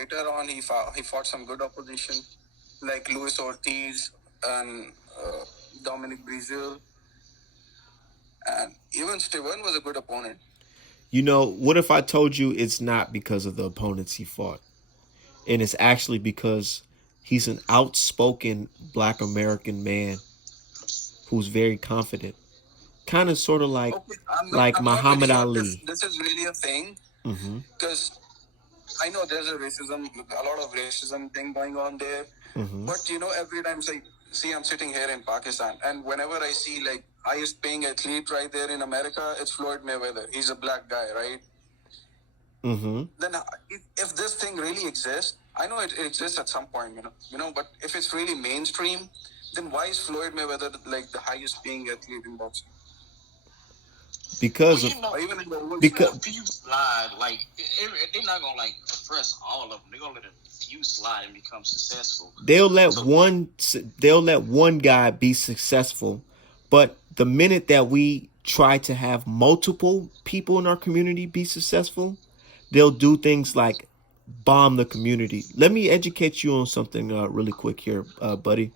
later on, he fought some good opposition, like Luis Ortiz and Dominic Brazil, and even Steven was a good opponent. You know, what if I told you it's not because of the opponents he fought, and it's actually because he's an outspoken Black American man who's very confident, kind of sort of Okay, like I'm not really Muhammad sure if Ali. this is really a thing, Mm-hmm. because I know there's a lot of racism thing going on there. Mm-hmm. But every time, say, see, I'm sitting here in Pakistan, and whenever I see like highest paying athlete right there in America, it's Floyd Mayweather. He's a black guy, right? Mm-hmm. Then if this thing really exists, I know it exists at some point, but if it's really mainstream, then why is Floyd Mayweather like the highest paying athlete in boxing? Because of Or even in the world because sport? Few slide, like they're not gonna like address all of them. They're gonna let a few slide and become successful. they'll let So one they'll let one guy be successful, but the minute that we try to have multiple people in our community be successful, they'll do things like bomb the community. Let me educate you on something really quick here, buddy.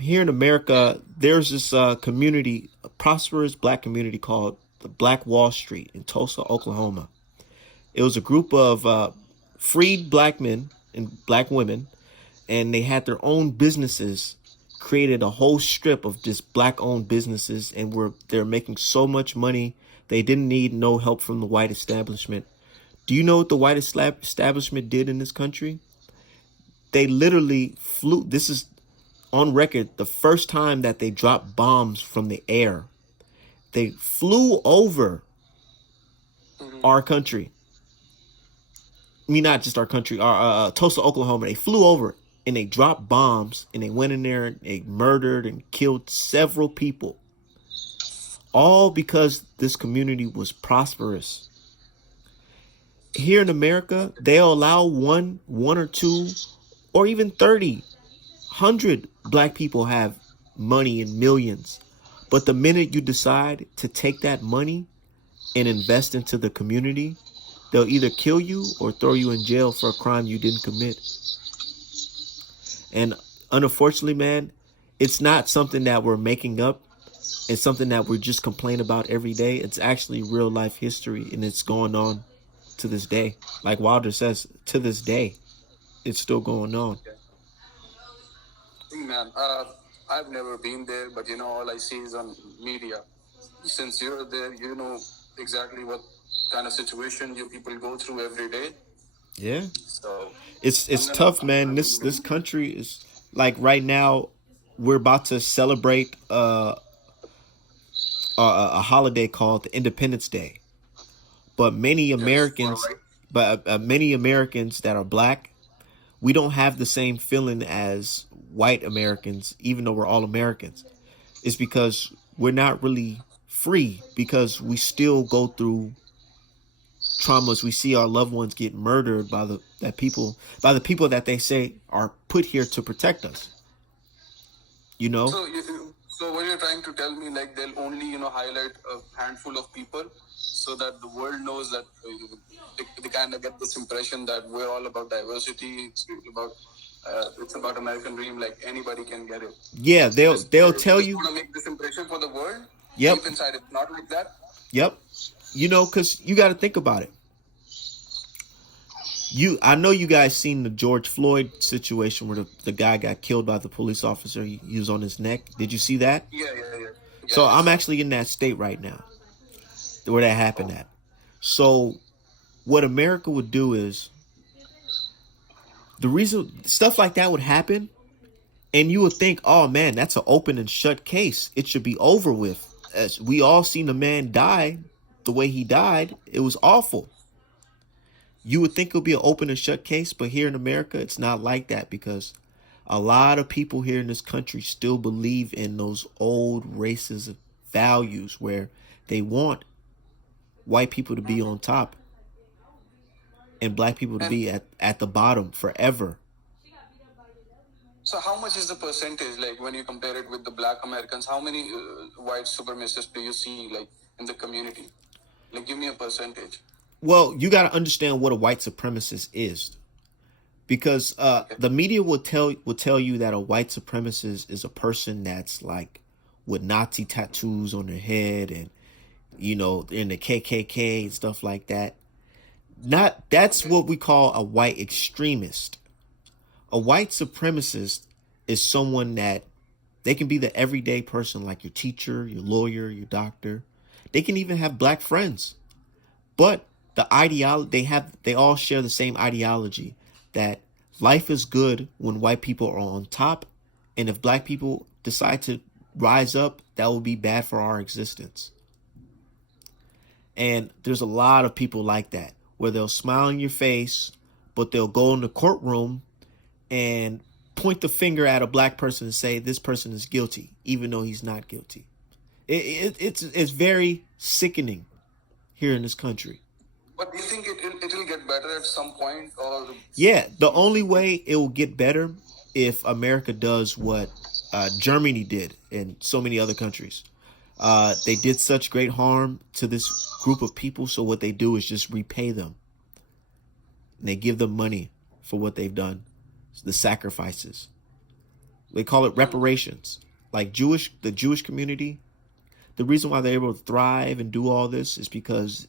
Here in America, there's this community, a prosperous Black community called the Black Wall Street in Tulsa, Oklahoma. It was a group of freed Black men and Black women, and they had their own businesses, created a whole strip of just Black owned businesses, and they're making so much money they didn't need no help from the white establishment. Do you know what the white establishment did in this country? They literally flew. This is on record the first time that they dropped bombs from the air. They flew over our country. I mean, not just our country, our Tulsa, Oklahoma. They flew over and they dropped bombs and they went in there and they murdered and killed several people. All because this community was prosperous. Here in America, they'll allow one or two, or even 30, 100 Black people have money in millions. But the minute you decide to take that money and invest into the community, they'll either kill you or throw you in jail for a crime you didn't commit. And unfortunately, man, it's not something that we're making up. It's something that we just complain about every day. It's actually real life history, and it's going on to this day. Like Wilder says, to this day, it's still going on. okay. Man, I've never been there, but all I see is on media. Since you're there, you know exactly what kind of situation you people go through every day. Yeah, So it's tough, I'm man. gonna This country is like right now. We're about to celebrate a holiday called the Independence Day. But many yes, you're Americans, right. but many Americans that are Black, we don't have the same feeling as white Americans, even though we're all Americans. It's because we're not really free because we still go through traumas. We see our loved ones get murdered by the people that they say are put here to protect us. You know? So what you're trying to tell me, like they'll only highlight a handful of people, so that the world knows that they kind of get this impression that we're all about diversity. It's about American dream. Like anybody can get it. Yeah, they'll You tell just you. want to make this impression for the world. Yep, Deep inside, it's not like that. yep. You know, cause you got to think about it. I know you guys seen the George Floyd situation where the guy got killed by the police officer. He was on his neck. Did you see that? Yeah, yeah, yeah. Yeah, So I I'm saw. actually in that state right now where that happened at. So what America would do is the reason stuff like that would happen, and you would think, oh man, that's an open and shut case. It should be over with. As we all seen the man die the way he died, it was awful. You would think it would be an open and shut case, but here in America, it's not like that because a lot of people here in this country still believe in those old racist values where they want white people to be on top and Black people to And be at the bottom forever. so, how much is the percentage, like when you compare it with the Black Americans? How many white supremacists do you see, like in the community? Like, give me a percentage. Well, you got to understand what a white supremacist is. because Okay. the media will tell you that a white supremacist is a person that's like with Nazi tattoos on their head and in the KKK and stuff like that. Not That's Okay. what we call a white extremist. A white supremacist is someone that they can be the everyday person like your teacher, your lawyer, your doctor. They can even have black friends. But the ideology they all share the same ideology that life is good when white people are on top, and if black people decide to rise up, that will be bad for our existence. And there's a lot of people like that where they'll smile in your face, but they'll go in the courtroom and point the finger at a black person and say this person is guilty, even though he's not guilty. It's very sickening here in this country. But do you think it'll get better at some point, or Yeah, the only way it will get better if America does what Germany did and so many other countries. They did such great harm to this group of people, so what they do is just repay them. And they give them money for what they've done, the sacrifices. They call it reparations. Like the Jewish community, the reason why they're able to thrive and do all this is because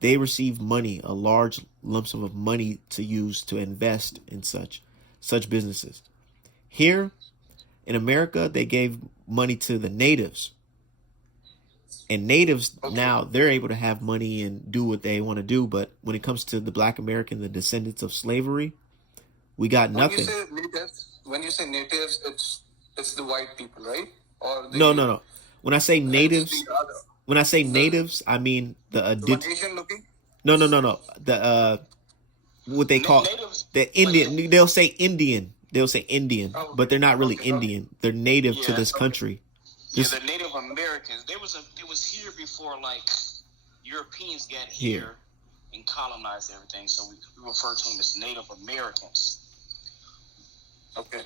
they receive money, a large lump sum of money to use to invest in such businesses. Here in America, they gave money to the natives. And natives okay? now they're able to have money and do what they want to do, but when it comes to the black American, the descendants of slavery, we got When you nothing. say natives, it's the white people, right? Or No, the no, no. When I say it's the natives, other when I say the natives, I mean the one Asian looking no, no, no, no. The what they call Natives, the like Indian. They'll say Indian. They'll say Indian, oh, but they're not really okay, okay, Indian. They're native to yeah, this okay, country. yeah, This the Native Americans. They was here before like Europeans got here. here and colonized everything. So we refer to them as Native Americans. okay.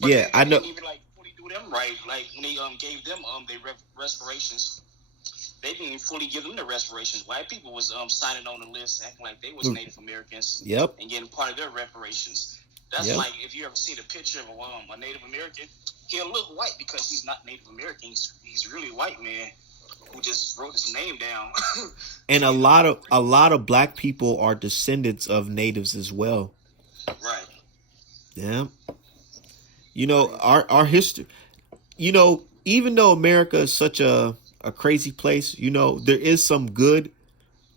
But Yeah, I they know. didn't even like fully do them right. Like when they gave them they reparations, they didn't even fully give them the reparations. White people was signing on the list, acting like they was Native Americans Yep, and getting part of their reparations. That's yep. like if you ever seen a picture of a Native American, he'll look white because he's not Native American. He's really white man who just wrote his name down And to a get the lot of a reparations. lot of black people are descendants of natives as well. Right. Yeah, Right. our history. Even though America is such a crazy place, there is some good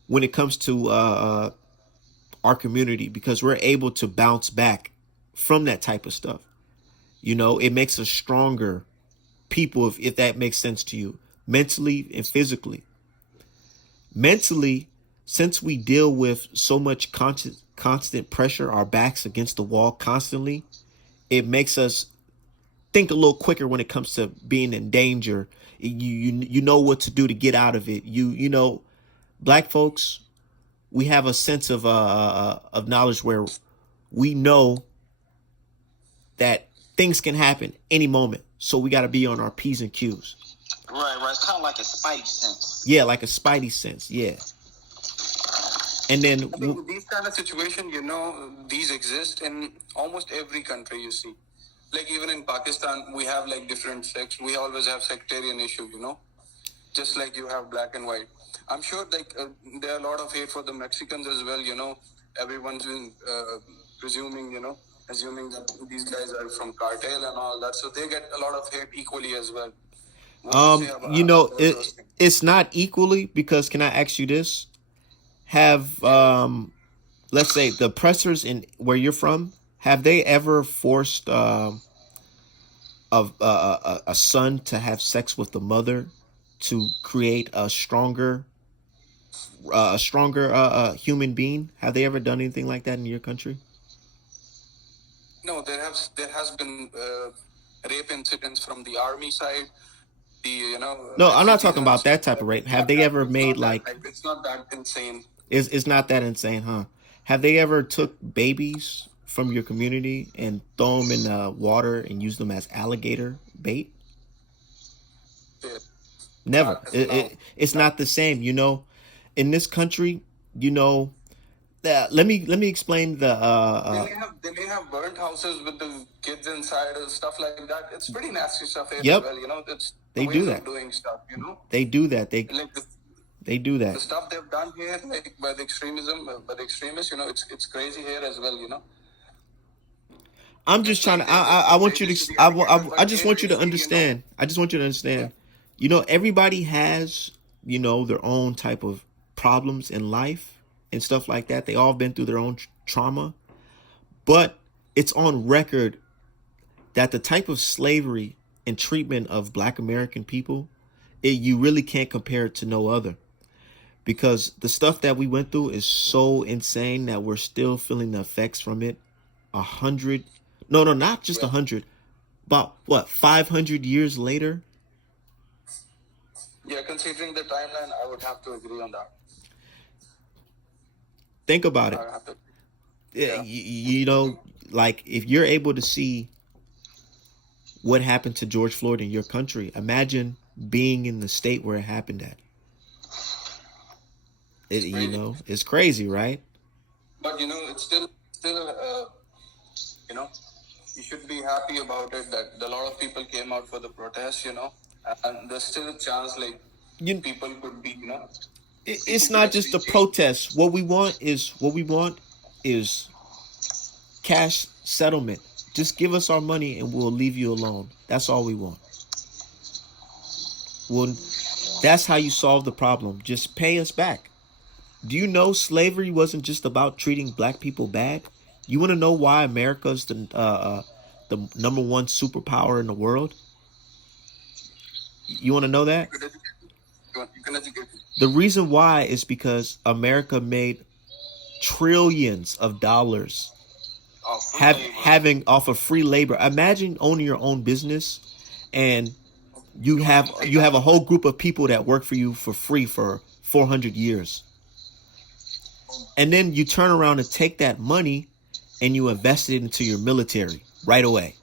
when it comes to our community because we're able to bounce back from that type of stuff. It makes us stronger people if that makes sense to you, mentally and physically. Mentally, since we deal with so much constant pressure, our backs against the wall constantly, it makes us think a little quicker when it comes to being in danger. You know what to do to get out of it. Black folks, we have a sense of knowledge where we know that things can happen any moment. So we got to be on our P's and Q's. Right. It's kind of like a spidey sense. Yeah, like a spidey sense. Yeah. And then I think these kind of situation, these exist in almost every country you see. Like even in Pakistan, we have like different sects. We always have sectarian issue. Just like you have black and white. I'm sure like there are a lot of hate for the Mexicans as well. Everyone's been assuming that these guys are from cartel and all that. So they get a lot of hate equally as well. What do you say about those things? it's not equally because can I ask you this? Have Yeah. let's say the oppressors in where you're from, have they ever forced a son to have sex with the mother to create a stronger human being? Have they ever done anything like that in your country? No, there has been rape incidents from the army side, the No, I'm not refugees talking and about stuff. that type But of rape. Have they ever made like it's not that insane. it's not that insane, huh? Have they ever took babies from your community and throw them in the water and use them as alligator bait? Yeah. Never. No. It's No. not the same. In this country, you know, let me explain the They may have burnt houses with the kids inside and stuff like that. It's pretty nasty stuff here as yep, well. You know, it's the they do ways that. of doing stuff. You know, They do that. like They do the that. stuff they've done here, like by the extremism, by the extremists. You know, it's crazy here as well. You know, I'm just just trying like to. I want you they to. did to the other cases, I but just here want you it's to the understand. I just want you to understand. You know, everybody has, you know, their own type of problems in life and stuff like that. They all been through their own trauma, but it's on record that the type of slavery and treatment of Black American people, you really can't compare it to no other. Because the stuff that we went through is so insane that we're still feeling the effects from it 100, no, not just yeah. 100, about what, 500 years later. Yeah, considering the timeline, I would have to agree on that. Think about I it. would have to. Yeah. You know, like if you're able to see what happened to George Floyd in your country, imagine being in the state where it happened at. It's You crazy. know, it's crazy, right? But you know, it's still you know, you should be happy about it that a lot of people came out for the protest. You know, and there's still a chance like You, people could be, you know, people it's could not just actually the change. protest. What we want is cash settlement. Just give us our money and we'll leave you alone. That's all we want. Well, that's how you solve the problem. Just pay us back. Do you know slavery wasn't just about treating black people bad? You want to know why America's the number one superpower in the world? You want to know You that? could educate me. You can educate me. The reason why is because America made trillions of dollars Oh, free labor. having off of free labor. Imagine owning your own business and You don't have to pay you have a whole unemployment. group of people that work for you for free for 400 years. And then you turn around and take that money and you invest it into your military right away.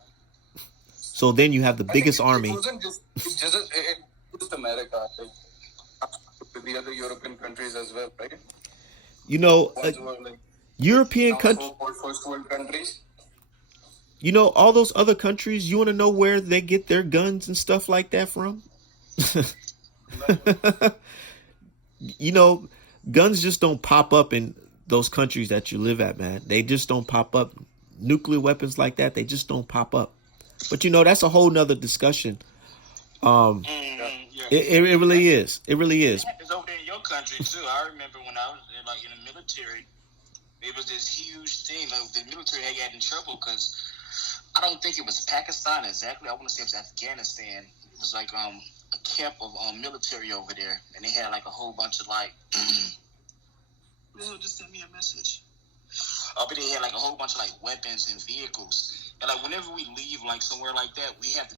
So then you have the I think biggest it army. wasn't just America. Like, with the other European countries as well, right? You know, Ones who are like European now country. so-called first world countries. You know, all those other countries. You want to know where they get their guns and stuff like that from? You know, guns just don't pop up in those countries that you live at, man. They just don't pop up. Nuclear weapons like that, they just don't pop up. But you know, that's a whole nother discussion. Yeah. Yeah. It really is. It really It is. happens over there in your country too. I remember when I was like in the military, it was this huge thing. Like the military had got in trouble because I don't think it was Pakistan exactly. I want to say it was Afghanistan. It was like a camp of military over there, and they had like a whole bunch of like. Just send me a message. But they had like a whole bunch of like weapons and vehicles, and like whenever we leave like somewhere like that, we have to